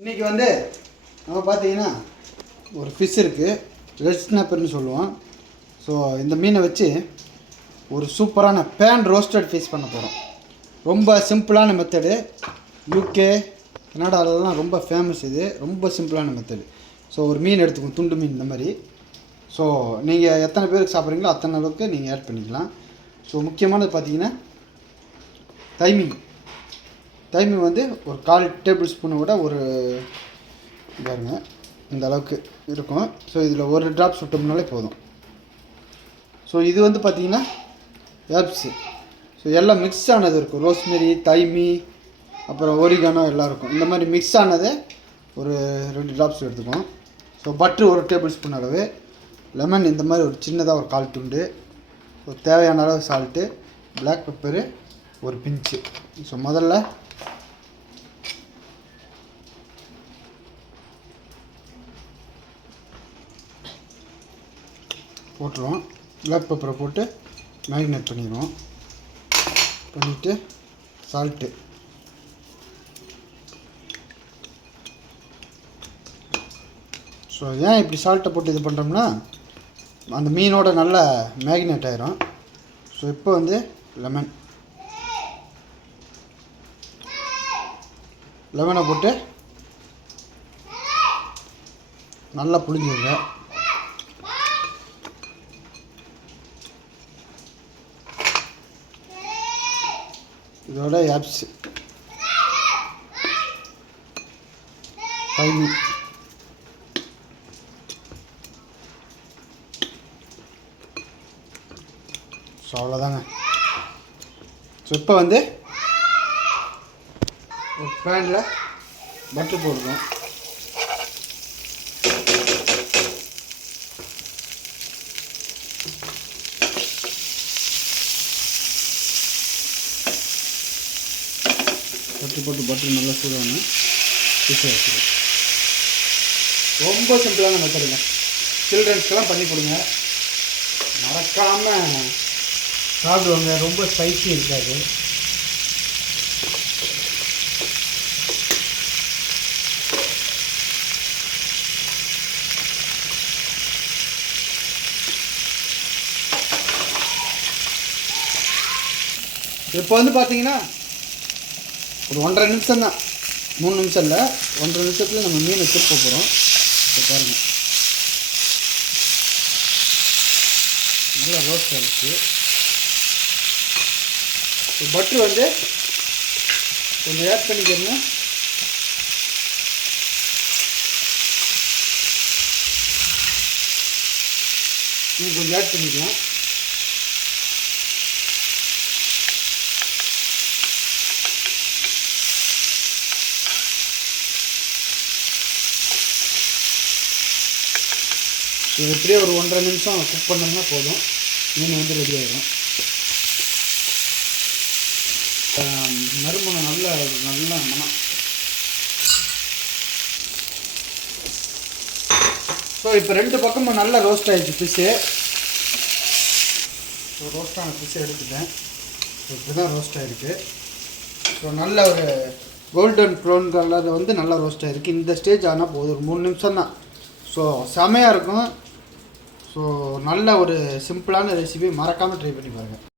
இன்றைக்கி நம்ம பார்த்தீங்கன்னா ஒரு ஃபிஷ் இருக்குது, ரெட் ஸ்னாப்பர்னு சொல்லுவோம். ஸோ இந்த மீனை வச்சு ஒரு சூப்பரான பேன் ரோஸ்டட் ஃபிஷ் பண்ண போகிறோம். ரொம்ப சிம்பிளான மெத்தடு. யூகே கனடாலலாம் ரொம்ப ஃபேமஸ். இது ரொம்ப சிம்பிளான மெத்தடு. ஸோ ஒரு மீன் எடுத்துக்கோங்க, துண்டு மீன் இந்த மாதிரி. ஸோ நீங்கள் எத்தனை பேருக்கு சாப்பிட்றீங்களோ அத்தனை அளவுக்கு நீங்கள் ஆட் பண்ணிக்கலாம். ஸோ முக்கியமானது பார்த்தீங்கன்னா தைமீன் ஒரு 1/4 டேபிள் ஸ்பூனை விட ஒரு பாருங்க இந்த அளவுக்கு இருக்கும். ஸோ இதில் ஒரு ட்ராப் சுட்டோம்னாலே போதும். ஸோ இது பார்த்தீங்கன்னா ஹெர்ப்ஸு. ஸோ எல்லாம் மிக்ஸ் ஆனது இருக்கும். ரோஸ்மெரி, தைமி, அப்புறம் ஒரிகானோ எல்லாம் இருக்கும். இந்த மாதிரி மிக்ஸ் ஆனதை ஒரு 2 ட்ராப்ஸ் எடுத்துக்கும். ஸோ பட்ரு 1 டேபிள் ஸ்பூன் அளவு, லெமன் இந்த மாதிரி ஒரு சின்னதாக ஒரு 1/4 துண்டு, ஒரு தேவையான அளவு சால்ட்டு, பிளாக் பெப்பரு ஒரு பிஞ்சு. ஸோ முதல்ல போட்டுருவோம். பிளாக் பெப்பரை போட்டு மேரினேட் பண்ணிடுவோம். பண்ணிவிட்டு சால்ட்டு, ஸோ ஏன் இப்படி சால்ட்டை போட்டு இது பண்ணுறோம்னா அந்த மீனோட நல்லா மேரினேட் ஆகிரும். ஸோ இப்போ லெமனை போட்டு நல்லா புளிஞ்சிருங்க. இதோட ஹெர்ப்ஸ், தைமி, ஸோ அவ்வளோதாங்க. ஸோ இப்போ ஒரு பேனில் பட்டர் போடுறோம். பட்டர் நல்லா சூடாகணும். ஃபிஷ்ஷை வச்சுருவோம். ரொம்ப சிம்பிளான மெத்தடுங்க. சில்ட்ரன்ஸ்க்கெலாம் பண்ணி கொடுங்க, மறக்காமல் சாப்பிடுவாங்க. ரொம்ப ஸ்பைசி இருக்காது. இப்போ பார்த்தீங்கன்னா ஒரு 1.5 நிமிஷம் தான், 3 நிமிஷம் இல்லை, 1.5 நிமிஷத்தில் நம்ம மீனை திருப்ப போகிறோம். இப்போ பாருங்கள் நல்லா ரோஸ்ட் ஆகிடுச்சு. பட்ரு கொஞ்சம் ஆட் பண்ணிக்கிறேங்க. கொஞ்சம் ஆட் பண்ணிக்கலாம். இப்படியே ஒரு 1.5 நிமிஷம் குக் பண்ணோம்னா போதும். மீன் ரெடி ஆகிடும். நறுமணம் நல்ல மனம். ஸோ இப்போ 2 பக்கமும் நல்லா ரோஸ்ட் ஆகிடுச்சு ஃபிஷ்ஷு. ஸோ ரோஸ்டான ஃபிஷ்ஷை எடுத்துட்டேன். ஸோ இப்படி தான் ரோஸ்ட் ஆகிருக்கு. ஸோ நல்ல ஒரு கோல்டன் ப்ரௌன் கலர் நல்லா ரோஸ்ட் ஆகிருக்கு. இந்த ஸ்டேஜ் ஆனால் போதும், ஒரு 3 நிமிஷம் தான். ஸோ செமையாக இருக்கும். ஸோ நல்ல ஒரு சிம்பிளான ரெசிபி, மறக்காமல் ட்ரை பண்ணி பாருங்கள்.